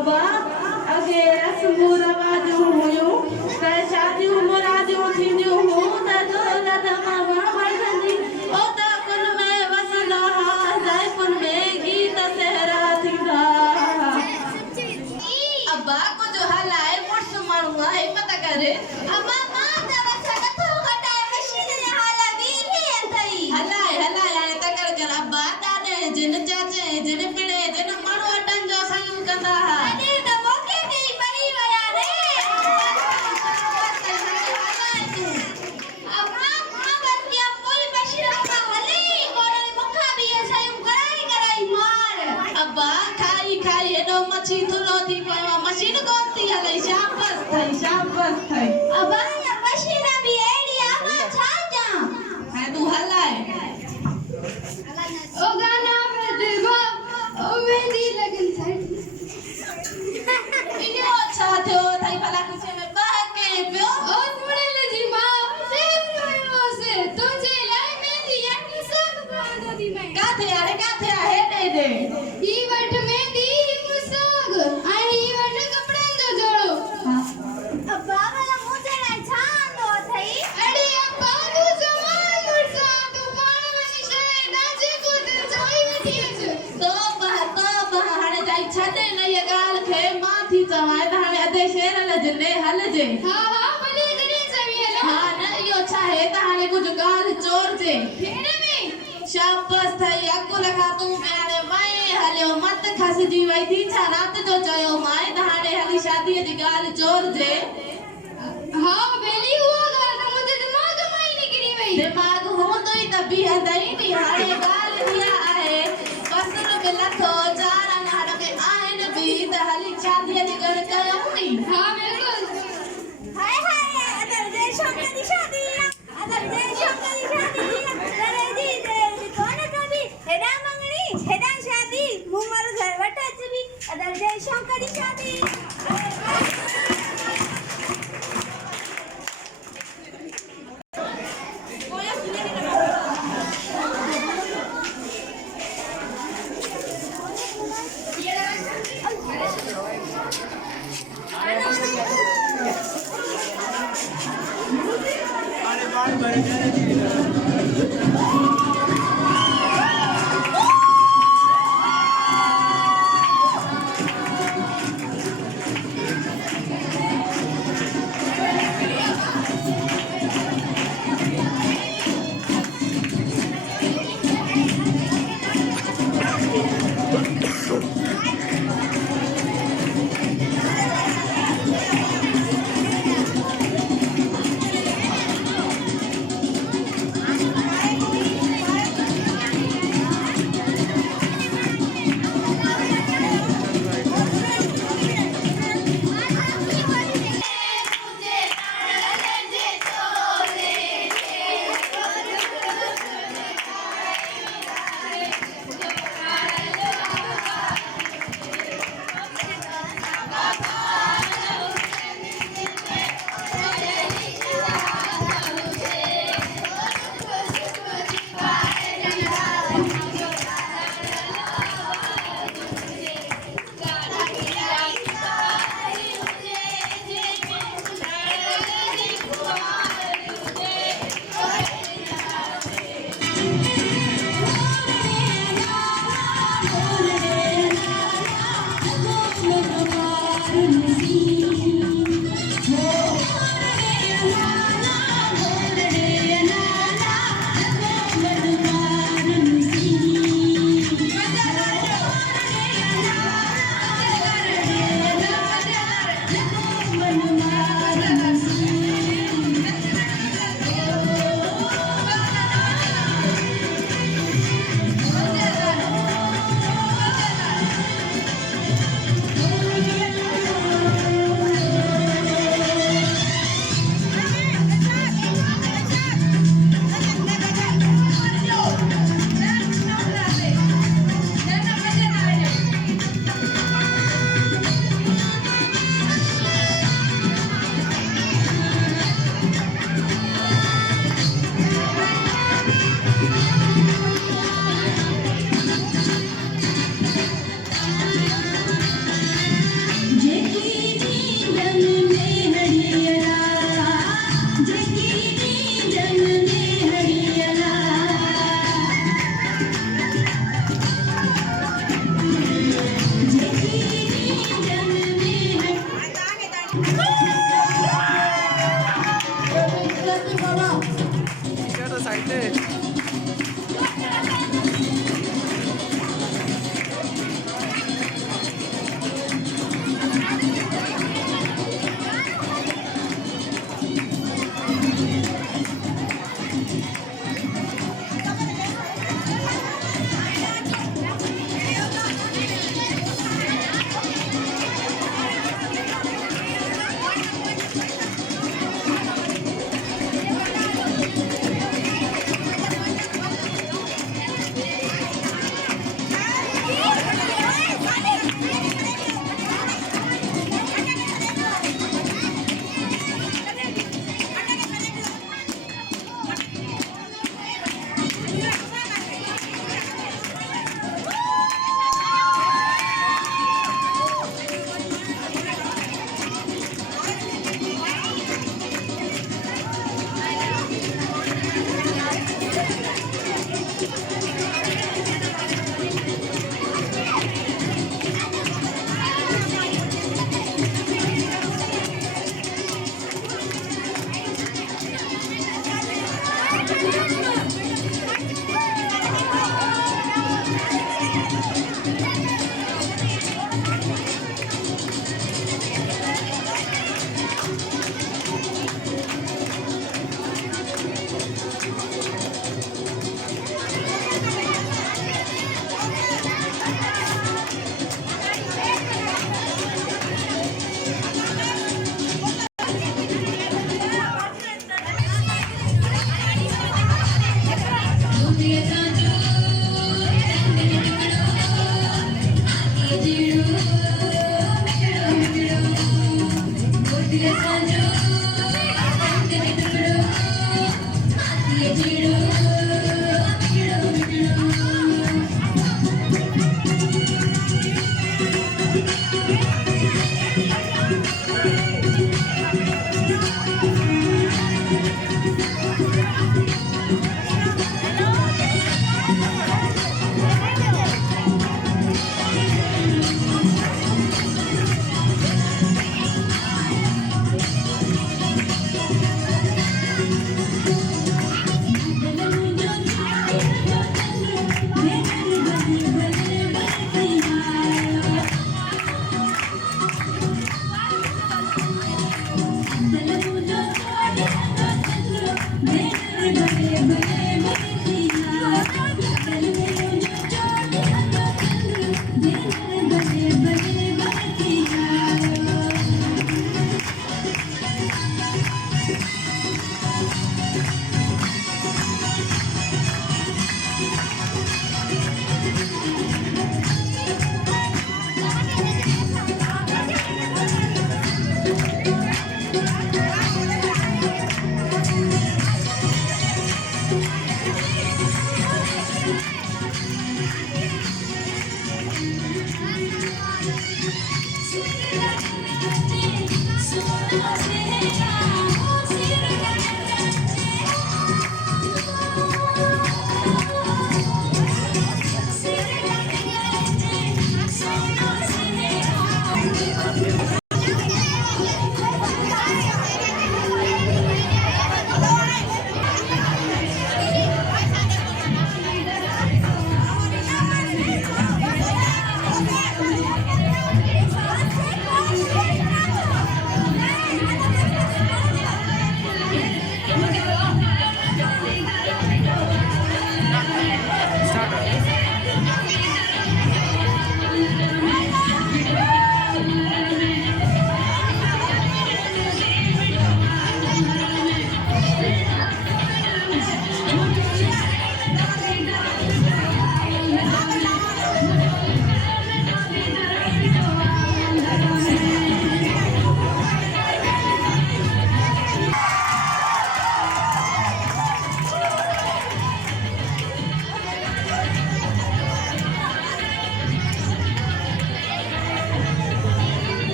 अबा अगे रस्मू रवाजूं हुयूं त शादियूं मुरादियूं थींदियूं हुयूं त दौलत मां वठंदी ओ त कुल में वसंदा हा ज़ाइफुनि में गीत सहरा थींदा। अबा कुझु हलाए मुड़ुस माण्हू आहे हिमत करे। अबा मां त वठा नथो घटाए मशीन जे हाला बि अथई। हलाए हलाए हाणे तकड़ कर अबा ॾाॾे जिन चाचे जिन पिणे जिन माण्हू वटनि जो सयूं कंदा हा। अॼु त मौके ते ई पड़ी विया रे। अबा मां बस क्या कोई बशीर मां हले कोने मुखा बि सयूं कराई मार। अबा खाई खाई एॾो मच्छी थुलो थी पियो मशीन कोन थी हले शाबस थई। अबा या मशीन बि एड़ी आ मां छा कयां। हाणे तूं हलाए। ओ गाना बजवा ओ मेहंदी लगन साइड। इहो छा थियो थई भला कुछ में बहके पियो। ओ मुड़ल जी मां सेम हुयो से तुझे लाइ मेहंदी यानी सब बांधो दी मैं। काथे हाणे काथे आहे हेॾे ई वठ मेहंदी मुसाग आई वठ कपड़न जो जोड़ो। अब्बा वाला मुझे ना छांदो थई। अरे अब्बा तू जवान मुर्सा तू पाण वनी शे नाचे को दिल चाई वेठी अच। तो हाणे जाई छॾे न इहा ॻाल्हि खे मां थी चवां त हाणे अधे शेर लजने हलजे। हां भले जॾहिं चवी हलो। हा न इहो छा आहे त हाणे कुझु ॻाल्हि चोरजे खेड़े में शाबस थई अकुल खां तूं हाणे वए हलियो मत खसजी वई थी छा राति जो चयो माए त हाणे हली शादीअ जी ॻाल्हि चोरजे। हां बेली हुआ ॻाल्हि त मुंहिंजे दिमाग़ मां ई निकिरी वई। दिमाग़ हूंदो ई त बीहंदई नी। हाणे ॻाल्हि इहा आहे बसर में लथो चार अनार में आहिनि बि त हली शादीअ जी ॻाल्हि कयूं नी। हां बिल्कुल। हाय हाय अदर जे शौक़ दी शादी अदर जे शौक़ दी शादी करे दी दे कौन कभी हेडा मंगनी हेडा शादी मुमर घर वटच भी अदर जे शौक़ दी शादी।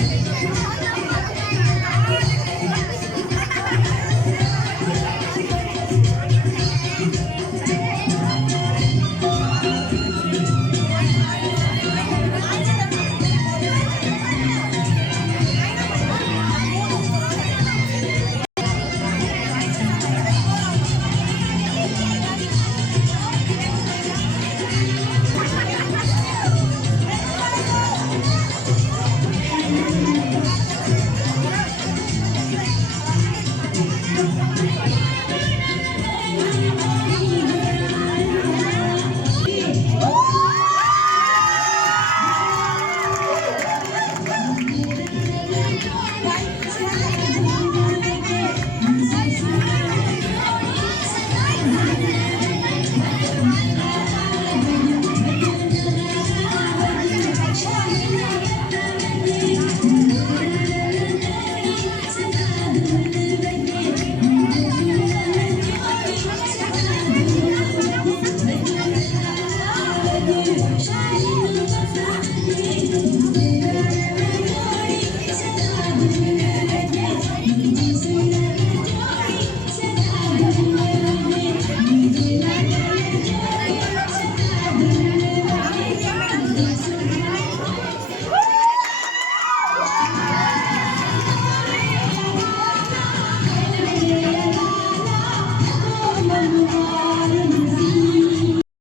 रे